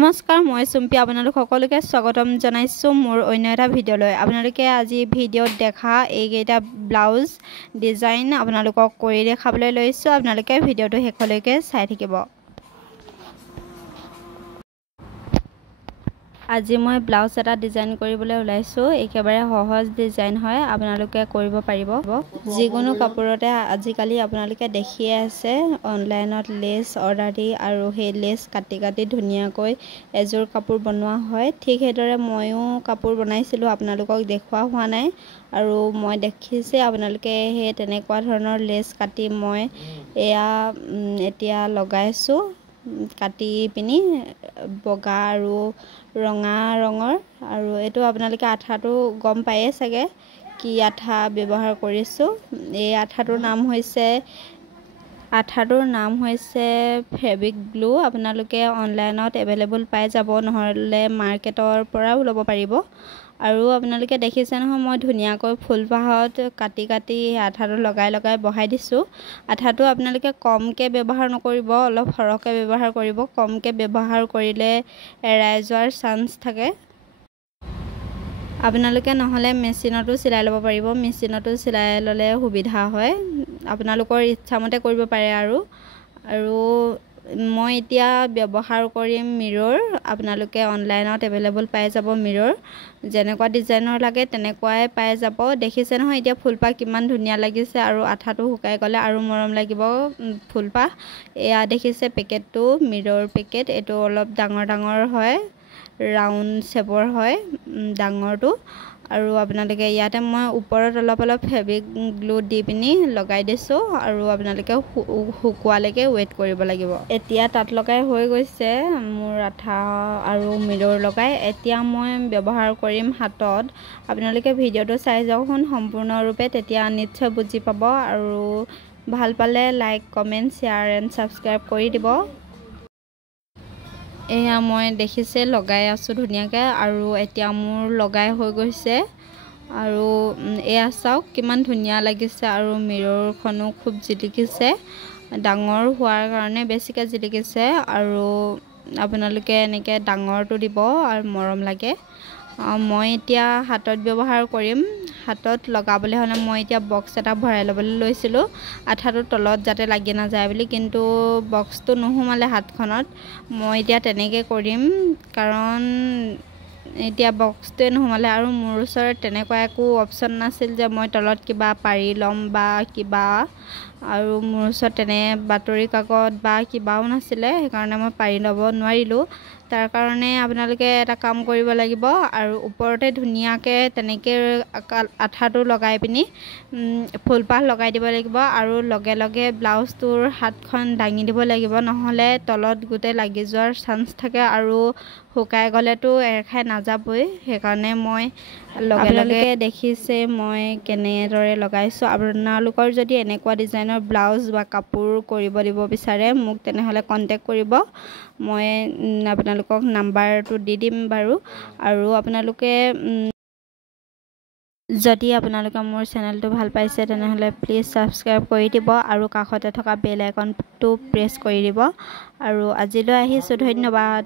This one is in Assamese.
নমস্কাৰ, মই চুম্পি আপোনালোক সকলোকে স্বাগতম জনাইছোঁ মোৰ অন্য এটা ভিডিঅ'লৈ। আপোনালোকে আজি ভিডিঅ'ত দেখা এইকেইটা ব্লাউজ ডিজাইন আপোনালোকক কৰি দেখাবলৈ লৈছোঁ। আপোনালোকে ভিডিঅ'টো শেষলৈকে চাই থাকিব। আজি মই ব্লাউজ এটা ডিজাইন কৰিবলৈ ওলাইছোঁ। একেবাৰে সহজ ডিজাইন হয়, আপোনালোকে কৰিব পাৰিব। যিকোনো কাপোৰতে আজিকালি আপোনালোকে দেখিয়ে আছে অনলাইনত লেছ অৰ্ডাৰ দি আৰু সেই লেছ কাটি কাটি ধুনীয়াকৈ এযোৰ কাপোৰ বনোৱা হয়। ঠিক সেইদৰে ময়ো কাপোৰ বনাইছিলোঁ, আপোনালোকক দেখুওৱা হোৱা নাই আৰু মই দেখিছে আপোনালোকে সেই তেনেকুৱা ধৰণৰ লেছ কাটি মই এতিয়া লগাইছোঁ। কাটি পিনি বগা আৰু ৰঙা ৰঙৰ, আৰু এইটো আপোনালোকে আঠাটো গম পায়ে চাগে কি আঠা ব্যৱহাৰ কৰিছোঁ। এই আঠাটোৰ নাম হৈছে ফেব্ৰিক গ্লু। আপোনালোকে অনলাইনত এভেইলেবল পাই যাব, নহ'লে মাৰ্কেটৰ পৰাও ল'ব পাৰিব। আৰু আপোনালোকে দেখিছে নহয়, মই ধুনীয়াকৈ ফুলপাহত কাটি কাটি আঠাটো লগাই বহাই দিছোঁ। আঠাটো আপোনালোকে কমকৈ ব্যৱহাৰ নকৰিব, অলপ সৰহকৈ ব্যৱহাৰ কৰিব। কমকৈ ব্যৱহাৰ কৰিলে এৰাই যোৱাৰ চান্স থাকে। আপোনালোকে নহ'লে মেচিনতো চিলাই ল'ব পাৰিব। মেচিনতো চিলাই ল'লে সুবিধা হয়, আপোনালোকৰ ইচ্ছামতে কৰিব পাৰে। আৰু মই এতিয়া ব্যৱহাৰ কৰিম মিৰৰ। আপোনালোকে অনলাইনত এভেইলেবল পাই যাব মিৰৰ, যেনেকুৱা ডিজাইনৰ লাগে তেনেকুৱাই পাই যাব। দেখিছে নহয় এতিয়া ফুলপাহ কিমান ধুনীয়া লাগিছে, আৰু আঠাটো শুকাই গ'লে আৰু মৰম লাগিব ফুলপাহ। এয়া দেখিছে পেকেটটো, মিৰৰ পেকেট। এইটো অলপ ডাঙৰ হয়, ৰাউণ্ড শ্বেপৰ হয় ডাঙৰটো। আৰু আপোনালোকে ইয়াতে মই ওপৰত অলপ ফেব্ৰিক গ্লু দি পিনি লগাই দিছোঁ, আৰু আপোনালোকে শুকোৱালৈকে ৱেইট কৰিব লাগিব। এতিয়া তাত লগাই হৈ গৈছে মোৰ আঠা আৰু মিৰৰ লগাই। এতিয়া মই ব্যৱহাৰ কৰিম হাতত। আপোনালোকে ভিডিঅ'টো চাই যাওকচোন সম্পূৰ্ণৰূপে, তেতিয়া নিশ্চয় বুজি পাব। আৰু ভাল পালে like, comment, share and subscribe কৰি দিব। এয়া মই দেখিছে লগাই আছোঁ ধুনীয়াকৈ, আৰু এতিয়া মোৰ লগাই হৈ গৈছে। আৰু এয়া চাওক কিমান ধুনীয়া লাগিছে, আৰু মিৰৰখনো খুব জিলিকিছে। ডাঙৰ হোৱাৰ কাৰণে বেছিকৈ জিলিকিছে, আৰু আপোনালোকে এনেকৈ ডাঙৰটো দিব আৰু মৰম লাগে। মই এতিয়া হাতত ব্যৱহাৰ কৰিম। হাতত লগাবলৈ হ'লে মই এতিয়া বক্স এটা ভৰাই ল'বলৈ লৈছিলোঁ, আঠাটো তলত যাতে লাগি নাযায় বুলি। কিন্তু বক্সটো নোসোমালে হাতখনত। মই এতিয়া তেনেকৈ কৰিম, কাৰণ এতিয়া বক্সটোৱে নোসোমালে, আৰু মোৰ ওচৰত তেনেকুৱা একো অপশ্যন নাছিল যে মই তলত কিবা পাৰি ল'ম বা কিবা। আৰু মোৰ ওচৰত তেনে বাতৰি কাকত বা কিবাও নাছিলে, সেইকাৰণে মই পাৰি ল'ব নোৱাৰিলোঁ। তাৰ কাৰণে আপোনালোকে এটা কাম কৰিব লাগিব, আৰু ওপৰতে ধুনীয়াকৈ তেনেকৈ আঠাটো লগাই পিনি ফুলপাহ লগাই দিব লাগিব, আৰু লগে লগে ব্লাউজটোৰ হাতখন দাঙি দিব লাগিব, নহ'লে তলত গোটেই লাগি যোৱাৰ চান্স থাকে, আৰু শুকাই গ'লেতো এৰ খাই নাযাবই। সেইকাৰণে মই আপোনালোকে দেখিছে মই কেনেদৰে লগাইছোঁ। আপোনালোকৰ যদি এনেকুৱা ডিজাইনৰ ব্লাউজ বা কাপোৰ কৰিব দিব বিচাৰে মোক, তেনেহ'লে কণ্টেক্ট কৰিব। মই আপোনালোকক নাম্বাৰটো দি দিম বাৰু। আৰু আপোনালোকে যদি আপোনালোকে মোৰ চেনেলটো ভাল পাইছে তেনেহ'লে প্লিজ ছাবস্ক্ৰাইব কৰি দিব, আৰু কাষতে থকা বেল আইকনটো প্ৰেছ কৰি দিব। আৰু আজিলৈ আহিছোঁ, ধন্যবাদ।